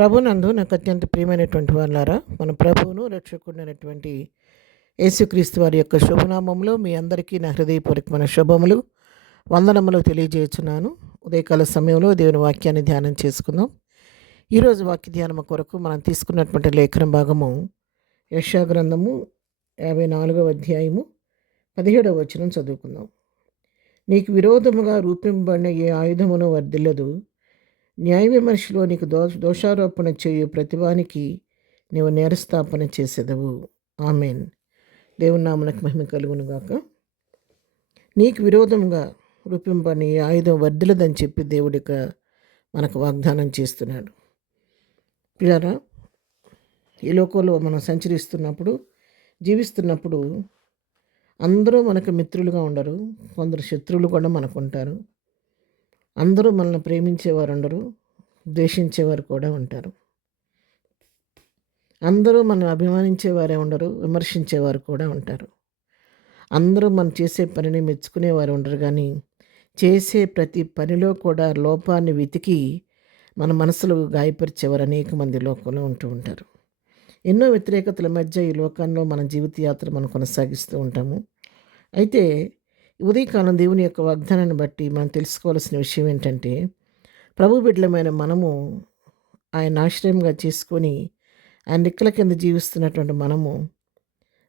ప్రభునందు నాకు అత్యంత ప్రియమైనటువంటి వాళ్ళారా, మన ప్రభువును రక్షకుడైనటువంటి యేసుక్రీస్తు వారి యొక్క శుభనామంలో మీ అందరికీ నా హృదయపూర్వకమైన శుభములు, వందనములు తెలియజేస్తున్నాను. ఉదయకాల సమయంలో దేవుని వాక్యాన్ని ధ్యానం చేసుకుందాం. ఈరోజు వాక్య ధ్యానం కొరకు మనం తీసుకున్నటువంటి లేఖన భాగము యెషయా గ్రంథము 54వ అధ్యాయము 17వ వచనం చదువుకుందాం. నీకు విరోధముగా రూపింపబడిన ఏ ఆయుధమును వర్ధిల్లదు. న్యాయ విమర్శలో నీకు దోషారోపణ చేయు ప్రతివానికి నీవు నేరస్థాపన చేసేదవు. ఆమెన్. దేవుని నామమునకు మహిమ కలుగును గాక. నీకు విరోధంగా రూపింపని ఏ ఆయుధం వర్ధిల్లదని చెప్పి దేవుడిక మనకు వాగ్దానం చేస్తున్నాడు. పిల్లరా, ఈ లోకంలో మనం సంచరిస్తున్నప్పుడు, జీవిస్తున్నప్పుడు అందరూ మనకు మిత్రులుగా ఉండరు. కొందరు శత్రువులు కూడా మనకు ఉంటారు. అందరూ మనల్ని ప్రేమించేవారు ఉండరు, ద్వేషించేవారు కూడా ఉంటారు. అందరూ మనం అభిమానించేవారే ఉండరు, విమర్శించేవారు కూడా ఉంటారు. అందరూ మనం చేసే పనిని మెచ్చుకునేవారు ఉండరు, కానీ చేసే ప్రతి పనిలో కూడా లోపాన్ని వెతికి మన మనసులో గాయపరిచేవారు అనేక మంది లోకంలో ఉంటూ ఉంటారు. ఎన్నో వ్యతిరేకతల మధ్య ఈ లోకంలో మన జీవిత యాత్ర మనం కొనసాగిస్తూ ఉంటాము. అయితే ఉదయకాలం దేవుని యొక్క వాగ్దానాన్ని బట్టి మనం తెలుసుకోవాల్సిన విషయం ఏంటంటే, ప్రభు బిడ్డలమైన మనము ఆయన ఆశ్రయంగా చేసుకొని ఆయన రెక్కల కింద జీవిస్తున్నటువంటి మనము,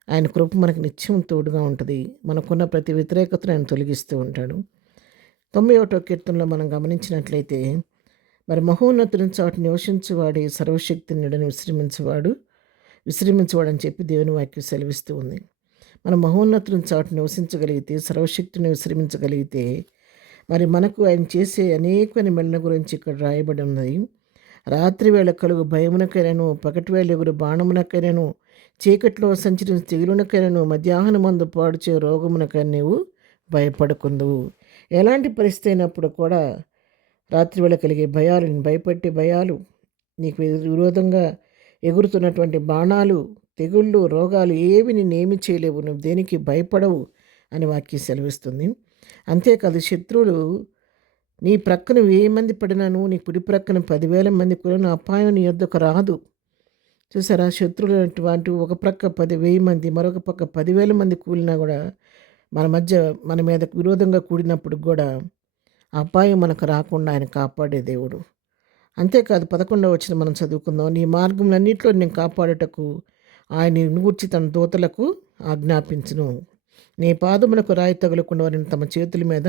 ఆయన కృప మనకు నిత్యం తోడుగా ఉంటుంది. మనకున్న ప్రతి వ్యతిరేకతను ఆయన తొలగిస్తూ ఉంటాడు. 91వ కీర్తనలో మనం గమనించినట్లయితే, మరి మహోన్నతుని చాటు నివసించువాడే సర్వశక్తిని నీడని విశ్రమించువాడు అని చెప్పి దేవుని వాక్యం సెలవిస్తూ ఉంది. మన మహోన్నతుని చాటు నివసించగలిగితే, సర్వశక్తిని విశ్రమించగలిగితే, మరి మనకు ఆయన చేసే అనేకమైన మెళ్ళ గురించి ఇక్కడ రాయబడి ఉన్నది. రాత్రి వేళ కలుగు భయమునకైనను, పగటి వేళ ఎగురు బాణమునకైనను, చీకట్లో సంచరించిన తెగులునకైనను, మధ్యాహ్నమందు పాడుచే రోగమునకైనా నీవు భయపడకుందువు. ఎలాంటి పరిస్థితి అయినప్పుడు కూడా రాత్రి వేళ కలిగే భయాలు, భయపెట్టే భయాలు, నీకు విరోధంగా ఎగురుతున్నటువంటి బాణాలు, తెగుళ్ళు, రోగాలు ఏవి నేనేమి చేయలేవు, నువ్వు దేనికి భయపడవు అని వాక్యం సెలవిస్తుంది. అంతేకాదు, శత్రువులు నీ ప్రక్కన 1000 మంది పడినాను, నీ కుడి ప్రక్కన 10,000 మంది కూడా అపాయం నీ యొద్దకు రాదు. చూసారా, శత్రువులు అటువంటి ఒక ప్రక్క 10,000 మంది, మరొక పక్క 10,000 మంది కూలినా కూడా మన మీద విరోధంగా కూడినప్పుడు కూడా అపాయం మనకు రాకుండా ఆయన కాపాడే దేవుడు. అంతేకాదు, 11వ వచనం మనం చదువుకుందాం. నీ మార్గములన్నింటిలో నేను కాపాడుటకు ఆయన గూర్చి తన దూతలకు ఆజ్ఞాపించును. నీ పాదములకు రాయి తగులకుండా వారిని తమ చేతుల మీద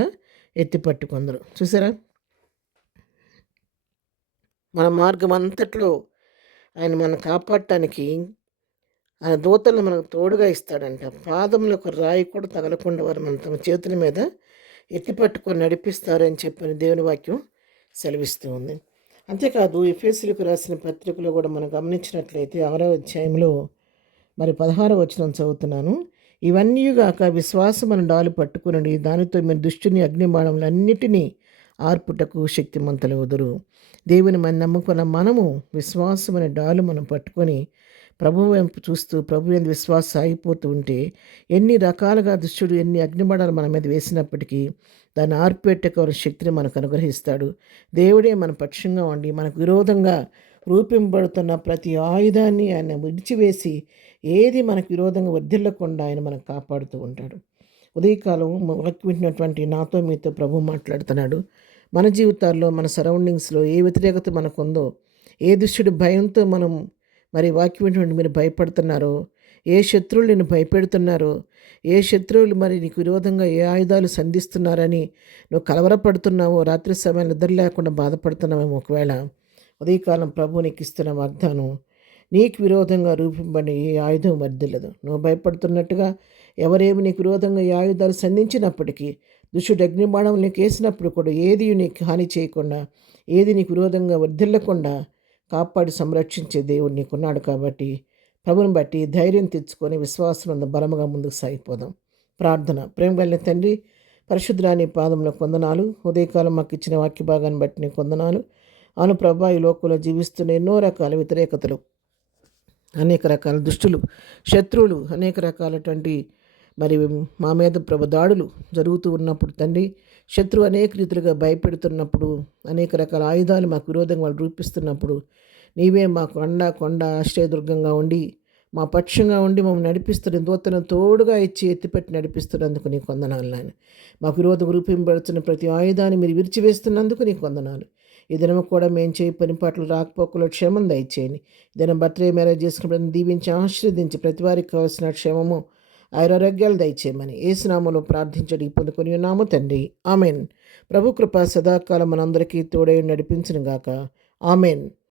ఎత్తి పట్టుకుందరు. చూసారా, మన మార్గం అంతట్లో ఆయన మనం కాపాడటానికి ఆయన దూతలను మనకు తోడుగా ఇస్తాడంట. పాదములకు రాయి కూడా తగలకుండా వారు మన తమ చేతుల మీద ఎత్తి పట్టుకొని నడిపిస్తారని చెప్పిన దేవుని వాక్యం సెలవిస్తూ ఉంది. అంతేకాదు, ఎఫెసీయులకు రాసిన పత్రికలో కూడా మనం గమనించినట్లయితే 6వ అధ్యాయంలో మరి 16వ వచనం చదువుతున్నాను. ఇవన్నీ గాక విశ్వాసమును డాలు పట్టుకునండి, దానితో మీరు దుష్టుని అగ్నిబాణములన్నిటినీ ఆర్పుటకు శక్తిమంతులవుదురు. దేవుని మనం నమ్ముకున్న మనము విశ్వాసమైన డాలు మనం పట్టుకొని ప్రభు వైపు చూస్తూ ప్రభు మీద విశ్వాసం ఆగిపోతూ ఉంటే, ఎన్ని రకాలుగా దుష్టుడు ఎన్ని అగ్నిబాణాలు మన మీద వేసినప్పటికీ దాన్ని ఆర్పేటకు శక్తిని మనకు అనుగ్రహిస్తాడు. దేవుడే మన పక్షంగా ఉండి మనకు విరోధంగా రూపింపబడుతున్న ప్రతి ఆయుధాన్ని ఆయన విడిచివేసి ఏది మనకు విరోధంగా వర్ధిల్లకుండా ఆయన మనకు కాపాడుతూ ఉంటాడు. ఉదయకాలం వాక్యం వింటున్నటువంటి నాతో మీతో ప్రభు మాట్లాడుతున్నాడు. మన జీవితాల్లో, మన సరౌండింగ్స్లో ఏ వ్యతిరేకత మనకు ఉందో, ఏ దుష్టుడి భయంతో మనం మరి వాక్యం వింటున్నటువంటి మీరు భయపడుతున్నారో, ఏ శత్రువులు నేను భయపెడుతున్నారో, ఏ శత్రువులు మరి నీకు విరోధంగా ఏ ఆయుధాలు సంధిస్తున్నారని నువ్వు కలవరపడుతున్నావో, రాత్రి సమయాన్ని నిద్ర లేకుండా బాధపడుతున్నావేమో, ఒకవేళ ఉదయకాలం ప్రభు నీకు ఇస్తున్న వాగ్దానం, నీకు విరోధంగా రూపింపబడిన ఏ ఆయుధం వర్ధిల్లదు. నువ్వు భయపడుతున్నట్టుగా ఎవరేమి నీకు విరోధంగా ఏ ఆయుధాలు సంధించినప్పటికీ, దుష్టుడు అగ్నిబాణం నీకు వేసినప్పుడు కూడా ఏది నీకు హాని చేయకుండా, ఏది నీకు విరోధంగా వర్ధిల్లకుండా కాపాడి సంరక్షించే దేవుడు నీకున్నాడు. కాబట్టి ప్రభుని బట్టి ధైర్యం తెచ్చుకొని విశ్వాసం బలముగా ముందుకు సాగిపోదాం. ప్రార్థన. ప్రేమ కలిగిన తండ్రి, పరిశుద్ధాని పాదంలో కొందనాలు. ఉదయకాలం మాకు ఇచ్చిన వాక్య భాగాన్ని బట్టి నీకు కొందనాలు. అవును ప్రభా, ఈ లోకంలో జీవిస్తున్న ఎన్నో రకాల వ్యతిరేకతలు, అనేక రకాల దుష్టులు, శత్రువులు, అనేక రకాలటువంటి మరి మా మీద దాడులు జరుగుతూ ఉన్నప్పుడు తండ్రి, శత్రువు అనేక రీతులుగా భయపెడుతున్నప్పుడు, అనేక రకాల ఆయుధాలు మాకు విరోధంగా వాళ్ళు రూపిస్తున్నప్పుడు, నీవే మాకు అండ, కొండ, ఆశ్రయదుర్గంగా ఉండి, మా పక్షంగా ఉండి మమ్మల్ని నడిపిస్తున్న దూతను తోడుగా ఇచ్చి ఎత్తిపెట్టి నడిపిస్తున్నందుకు నీకు వందనాలు నాయన. మాకు విరోధం రూపింపబడుతున్న ప్రతి ఆయుధాన్ని మీరు విరిచివేస్తున్నందుకు నీకు వందనాలు. ఈ దినము కూడా మేము చేయి పని పట్ల రాకపోకలో క్షేమం దయచేయండి. ఈ దినం బర్త్డే మ్యారేజ్ చేసుకున్న దీవించి ఆశీర్వదించి ప్రతి వారికి కావాల్సిన క్షేమము ఆయురారోగ్యాలు దయచేయమని యేసునామములో ప్రార్థించడి పొందుకొని ఉన్నాము తండ్రి. ఆమెన్. ప్రభు కృప సదాకాలం మనందరికీ తోడై నడిపించును గాక. ఆమెన్.